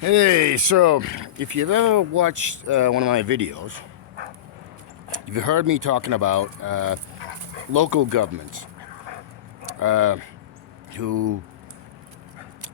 Hey, so if you've ever watched one of my videos, you've heard me talking about local governments who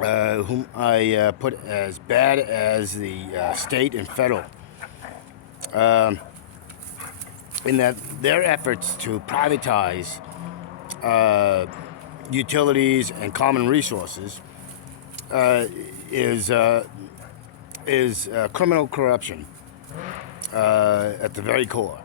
whom I put as bad as the state and federal, in that their efforts to privatize uh, utilities and common resources uh, is uh, is criminal corruption at the very core.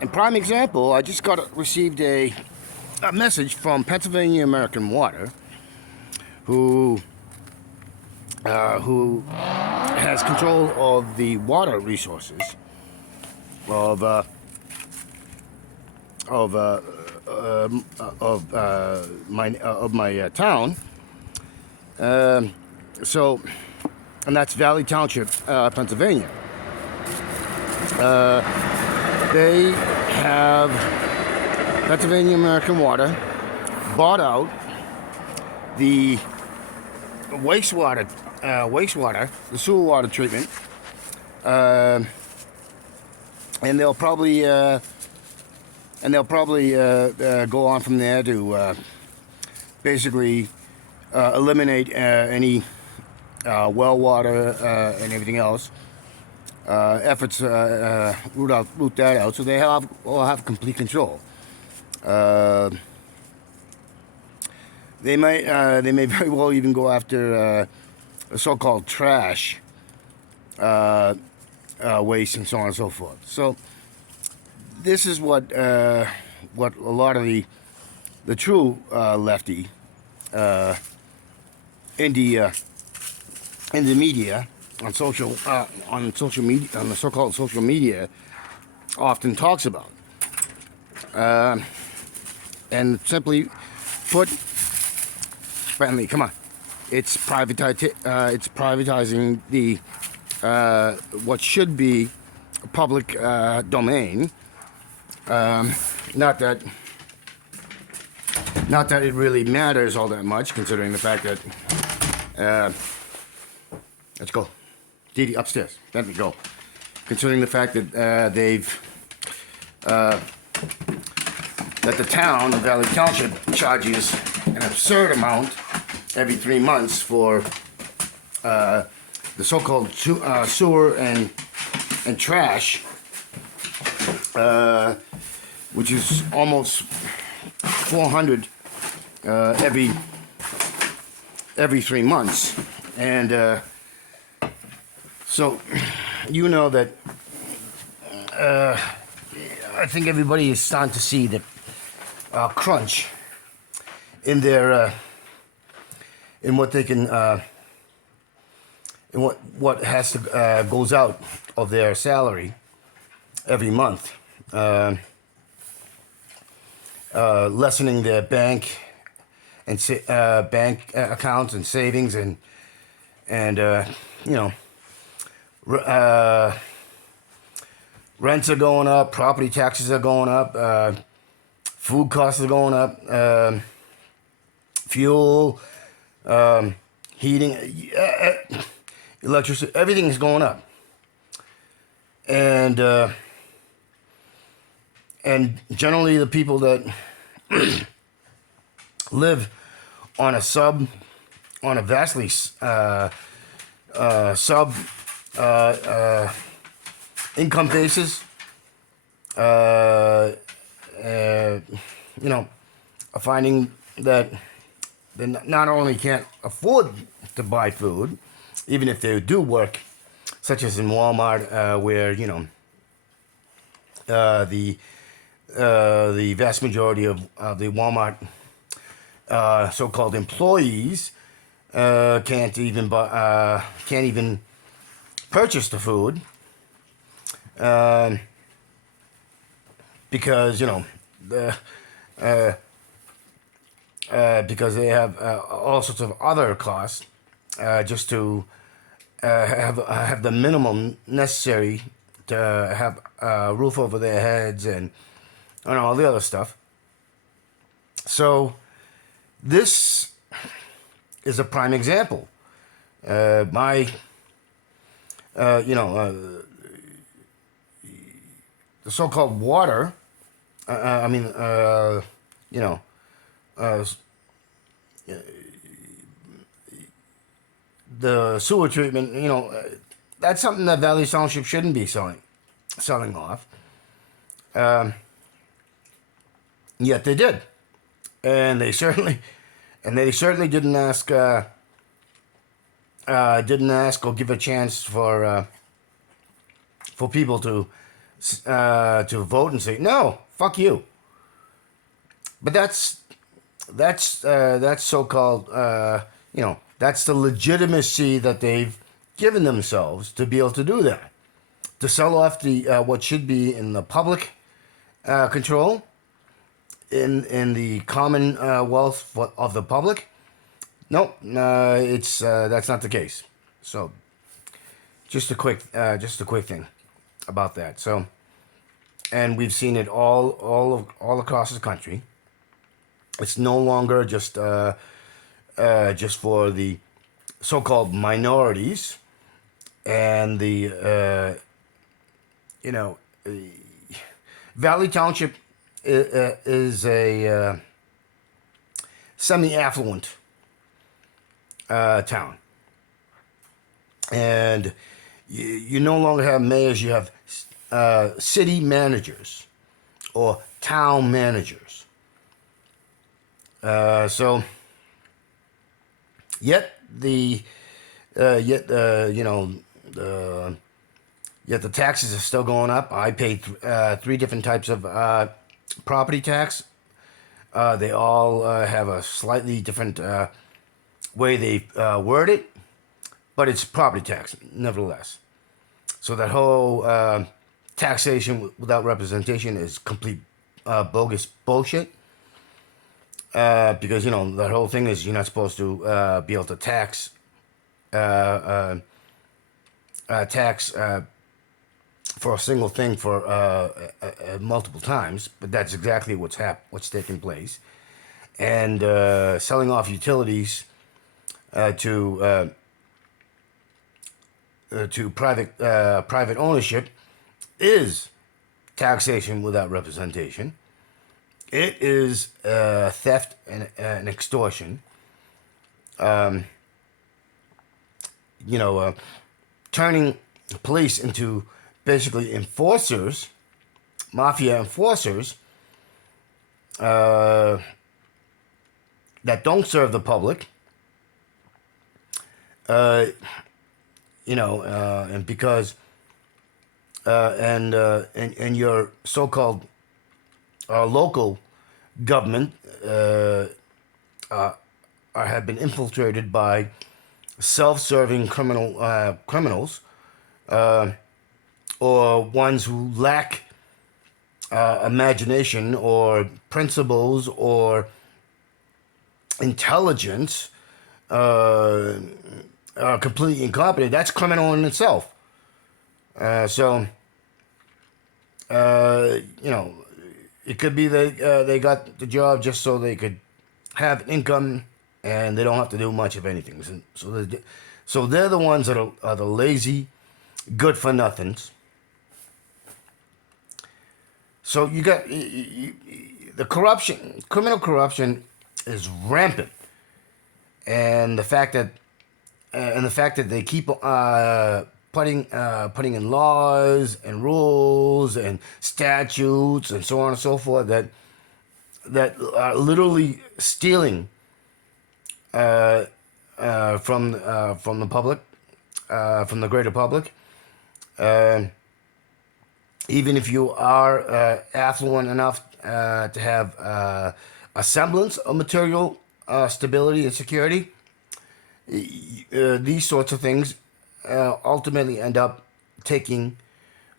And prime example, I just received a message from Pennsylvania American Water, who has control of the water resources of of uh, my town. So, and that's Valley Township, Pennsylvania. They have Pennsylvania American Water bought out the wastewater, the sewer water treatment, and they'll probably go on from there to basically eliminate any well water and everything else. Efforts root that out, so will have complete control. They may very well even go after so-called trash waste and so on and so forth. So this is what a lot of the true lefty in the media on social media, on the so-called social media, often talks about, and simply put, friendly, come on, it's privatizing the what should be public domain. Not that it really matters all that much, considering the fact that let's go, Dee Dee, upstairs. Let me go. Considering the fact that that the town of Valley Township charges an absurd amount every 3 months for the so-called sewer and trash, which is almost 400 every 3 months, and so you know that I think everybody is starting to see the crunch in their in what they can in what has to goes out of their salary every month, lessening their bank and bank accounts and savings, and you know, rents are going up, property taxes are going up, food costs are going up, fuel, heating, electricity, everything is going up. And generally the people that live on a vastly sub income basis, are finding that they not only can't afford to buy food, even if they do work, such as in Walmart, where the vast majority of the Walmart so-called employees can't even purchase the food, because because they have all sorts of other costs just to have the minimum necessary to have a roof over their heads and all the other stuff. So this is a prime example. My you know, the so-called water. I mean, you know, uh, the sewer treatment. You know, that's something that Valley Township shouldn't be selling off. Yet they did, and they certainly didn't ask or give a chance for people to vote and say no, fuck you. But that's so-called that's the legitimacy that they've given themselves to be able to do that, to sell off the what should be in the public control, in the common wealth of the public. No, it's that's not the case. So just a quick thing about that. So, and we've seen it all across the country. It's no longer just for the so-called minorities and the Valley Township is a semi-affluent town, and you no longer have mayors. You have city managers or town managers. So yet the taxes are still going up. I paid three different types of property tax. They all have a slightly different way they word it, but it's property tax nevertheless. So that whole taxation without representation is complete bogus bullshit. Because that whole thing is you're not supposed to be able to tax for a single thing for multiple times, but that's exactly what's taking place, and selling off utilities to private ownership is taxation without representation. It is theft and extortion. Turning police into basically enforcers, mafia enforcers, that don't serve the public. And because and your so-called local government have been infiltrated by self-serving criminals, or ones who lack imagination or principles or intelligence, are completely incompetent. That's criminal in itself. It could be they got the job just so they could have income and they don't have to do much of anything. So they're the ones that are the lazy, good for nothings. So you got the corruption, criminal corruption is rampant, and the fact that they keep putting in laws and rules and statutes and so on and so forth that are literally stealing from the public, from the greater public. Even if you are affluent enough to have a semblance of material stability and security, these sorts of things ultimately end up taking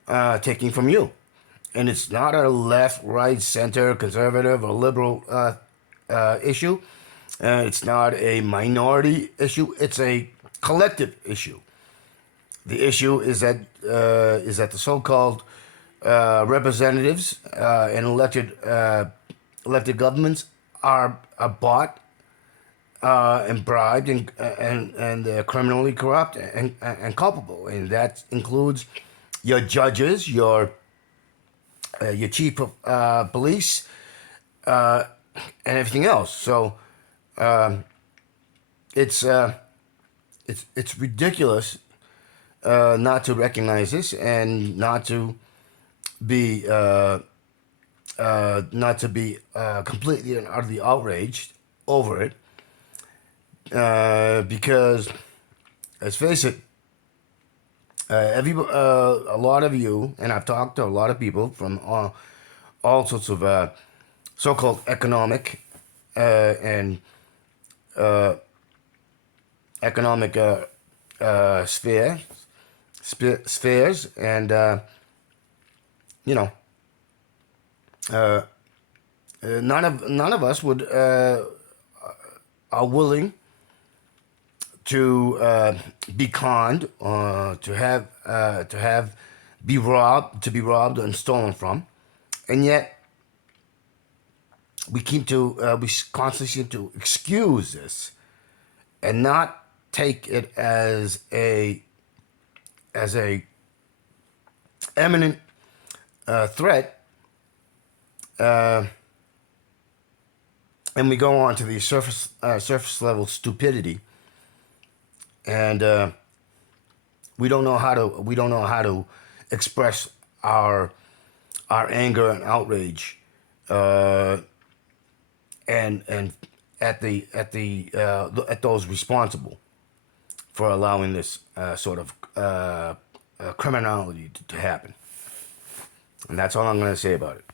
from you. And it's not a left, right, center, conservative, or liberal issue. It's not a minority issue. It's a collective issue. The issue is that the so-called representatives and elected governments are bought and bribed, and they're criminally corrupt and culpable, and that includes your judges, your chief of police, and everything else. So it's it's ridiculous not to recognize this and be not to be completely and utterly outraged over it, because let's face it, a lot of you, and I've talked to a lot of people from all sorts of so-called economic and economic spheres, and you know, none of us would are willing to be conned, to be robbed and stolen from, and yet we constantly seem to excuse this and not take it as a eminent threat, and we go on to the surface level stupidity, and we don't know how to express our anger and outrage, and at those responsible for allowing this sort of criminality to happen. And that's all I'm going to say about it.